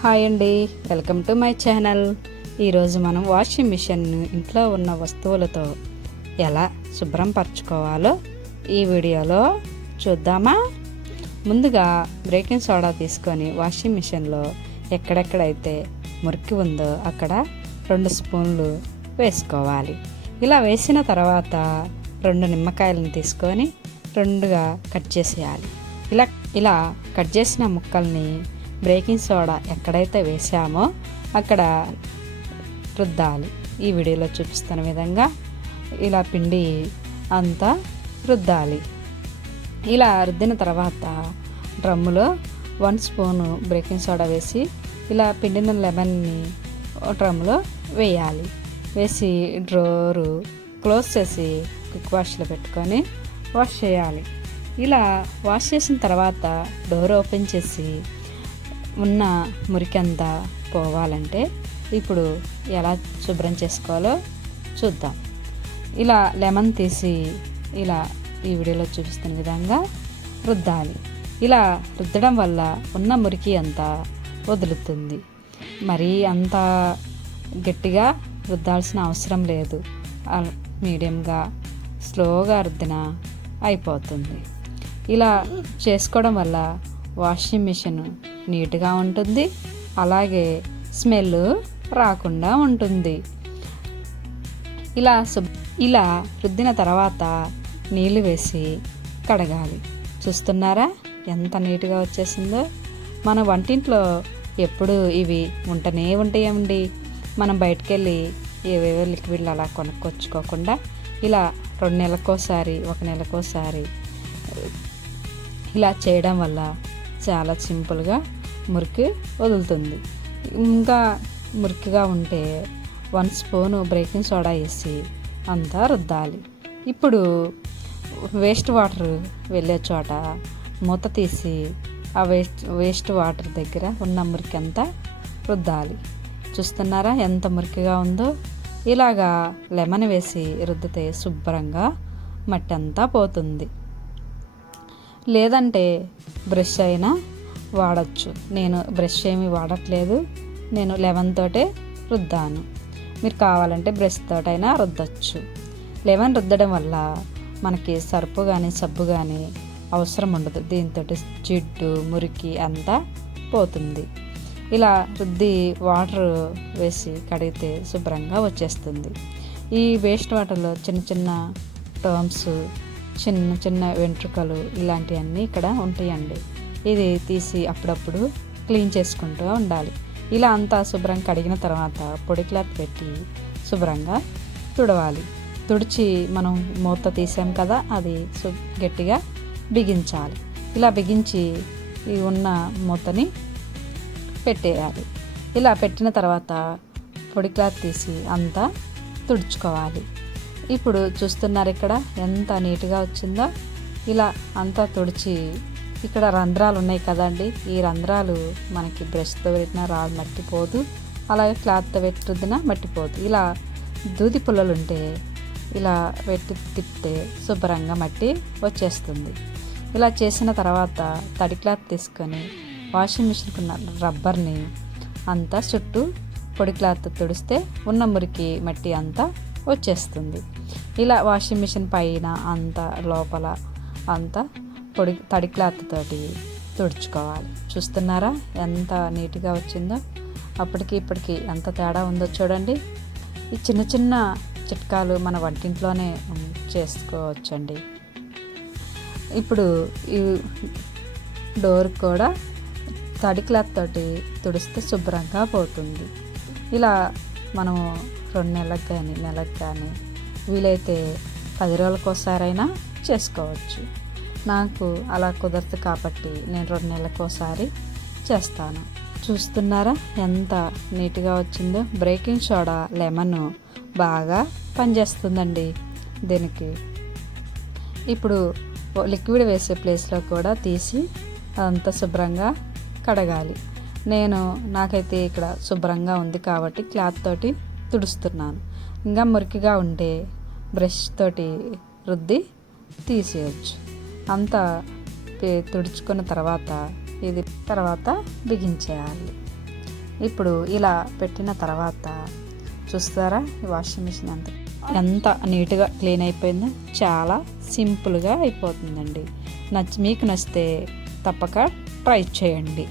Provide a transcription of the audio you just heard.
Hi అండి. Welcome to my channel. ఈరోజు మనం వాషింగ్ మిషన్ ఇంట్లో ఉన్న వస్తువులతో ఎలా శుభ్రం పరచుకోవాలో ఈ వీడియోలో చూద్దామా? ముందుగా బ్రేకింగ్ సోడా తీసుకొని వాషింగ్ మిషన్లో ఎక్కడెక్కడైతే మురికి ఉందో అక్కడ రెండు స్పూన్లు వేసుకోవాలి. ఇలా వేసిన తర్వాత రెండు నిమ్మకాయలను తీసుకొని రెండుగా కట్ చేసేయాలి. ఇలా ఇలా కట్ చేసిన ముక్కల్ని బ్రేకింగ్ సోడా ఎక్కడైతే వేసామో అక్కడ రుద్దాలి. ఈ వీడియోలో చూపిస్తున్న విధంగా ఇలా పిండి అంతా రుద్దాలి. ఇలా రుద్దిన తర్వాత డ్రమ్ములో వన్ స్పూను బ్రేకింగ్ సోడా వేసి ఇలా పిండిన లెమన్ని డ్రమ్లో వేయాలి. వేసి డ్రోరు క్లోజ్ చేసి క్విక్ వాష్లో పెట్టుకొని వాష్ చేయాలి. ఇలా వాష్ చేసిన తర్వాత డోర్ ఓపెన్ చేసి ఉన్న మురికంతా పోవాలంటే ఇప్పుడు ఎలా శుభ్రం చేసుకోవాలో చూద్దాం. ఇలా లెమన్ తీసి ఇలా ఈ వీడియోలో చూపిస్తున్న విధంగా రుద్దాలి. ఇలా రుద్దడం వల్ల ఉన్న మురికి అంతా వదులుతుంది. మరీ అంత గట్టిగా రుద్దాల్సిన అవసరం లేదు. మీడియంగా స్లోగా రుద్దిన అయిపోతుంది. ఇలా చేసుకోవడం వల్ల వాషింగ్ మిషన్ నీట్గా ఉంటుంది. అలాగే స్మెల్ రాకుండా ఉంటుంది. ఇలా శుభ్ ఇలా రుద్దిన తర్వాత నీళ్ళు వేసి కడగాలి. చూస్తున్నారా? ఎంత నీట్గా వచ్చేసిందో. మన వంటింట్లో ఎప్పుడు ఇవి ఉంటనే ఉంటాయండి. మనం బయటకు వెళ్ళి ఏవేవో లిక్విడ్లు అలా కొనుక్కొచ్చుకోకుండా ఇలా రెండు నెలలకోసారి ఒక నెలకోసారి ఇలా చేయడం వల్ల చాలా సింపుల్గా మురికి వదులుతుంది. ఇంకా మురికిగా ఉంటే వన్ స్పూను బ్రేకింగ్ సోడా వేసి అంతా రుద్దాలి. ఇప్పుడు వేస్ట్ వాటర్ వెళ్ళే చోట మూత తీసి ఆ వేస్ట్ వేస్ట్ వాటర్ దగ్గర ఉన్న మురికి అంతా రుద్దాలి. చూస్తున్నారా ఎంత మురికిగా ఉందో? ఇలాగా లెమన్ వేసి రుద్దితే శుభ్రంగా మట్టి అంతా పోతుంది. లేదంటే బ్రష్ అయినా వాడచ్చు. నేను బ్రష్ ఏమి వాడట్లేదు. నేను లెమన్ తోటే రుద్దాను. మీరు కావాలంటే బ్రష్ తోటైనా రుద్దచ్చు. లెమన్ రుద్దడం వల్ల మనకి సర్పు కానీ సబ్బు కానీ అవసరం ఉండదు. దీంతో జిడ్డు మురికి అంతా పోతుంది. ఇలా రుద్ది వాటర్ వేసి కడిగితే శుభ్రంగా వచ్చేస్తుంది. ఈ వేస్ట్ వాటర్లో చిన్న చిన్న టర్మ్స్ చిన్న చిన్న వెంట్రుకలు ఇలాంటివన్నీ ఇక్కడ ఉంటాయండి. ఇది తీసి అప్పుడప్పుడు క్లీన్ చేసుకుంటూ ఉండాలి. ఇలా అంతా శుభ్రం కడిగిన తర్వాత పొడి క్లాత్ పెట్టి శుభ్రంగా తుడవాలి. తుడిచి మనం మూత తీసాం కదా అది గట్టిగా బిగించాలి. ఇలా బిగించి ఈ ఉన్న మూతని పెట్టేయాలి. ఇలా పెట్టిన తర్వాత పొడి క్లాత్ తీసి అంతా తుడుచుకోవాలి. ఇప్పుడు చూస్తున్నారు ఇక్కడ ఎంత నీట్గా వచ్చిందో. ఇలా అంతా తుడిచి ఇక్కడ రంధ్రాలు ఉన్నాయి కదండి. ఈ రంధ్రాలు మనకి బ్రష్తో పెట్టినా రాదు మట్టిపోదు అలాగే క్లాత్తో పెట్టుదిన మట్టిపోదు ఇలా దూది పుల్లలు ఉంటే ఇలా పెట్టి తిప్పితే శుభ్రంగా మట్టి వచ్చేస్తుంది. ఇలా చేసిన తర్వాత తడి క్లాత్ తీసుకొని వాషింగ్ మిషన్కి ఉన్న రబ్బర్ని అంతా చుట్టూ పొడి క్లాత్ తుడిస్తే ఉన్న మురికి మట్టి అంతా వచ్చేస్తుంది. ఇలా వాషింగ్ మిషన్ పైన అంతా లోపల అంతా పొడి తడి క్లాత్ తోటి తుడుచుకోవాలి. చూస్తున్నారా? ఎంత నీట్గా వచ్చిందో. అప్పటికి ఇప్పటికి ఎంత తేడా ఉందో చూడండి. ఈ చిన్న చిన్న చిట్కాలు మన వంటింట్లోనే చేసుకోవచ్చండి. ఇప్పుడు ఈ డోర్ కూడా తడి క్లాత్ తోటి తుడిస్తే శుభ్రంగా పోతుంది. ఇలా మనము రెండు నెలలకు కానీ నెలకు కానీ వీలైతే పది రోజులకు ఒకసారైనా చేసుకోవచ్చు. నాకు అలా కుదరదు కాబట్టి నేను రెండు నెలలకు ఒకసారి చేస్తాను. చూస్తున్నారా? ఎంత నీట్గా వచ్చిందో. బ్రేకింగ్ సోడా లెమన్ బాగా పనిచేస్తుందండి దీనికి. ఇప్పుడు లిక్విడ్ వేసే ప్లేస్లో కూడా తీసి అంత శుభ్రంగా కడగాలి. నేను నాకైతే ఇక్కడ శుభ్రంగా ఉంది కాబట్టి క్లాత్ తోటి తుడుస్తున్నాను. ఇంకా మురికిగా ఉంటే బ్రష్ తోటి రుద్ది తీసేయచ్చు. అంతా తుడుచుకున్న తర్వాత ఇది తర్వాత బిగించేయాలి ఇప్పుడు ఇలా పెట్టిన తర్వాత చూస్తారా ఈ వాషింగ్ మిషన్ ఎంత? ఎంత నీట్గా క్లీన్ అయిపోయిందో చాలా సింపుల్గా అయిపోతుందండి. నచ్చి మీకు నచ్చితే తప్పక ట్రై చేయండి.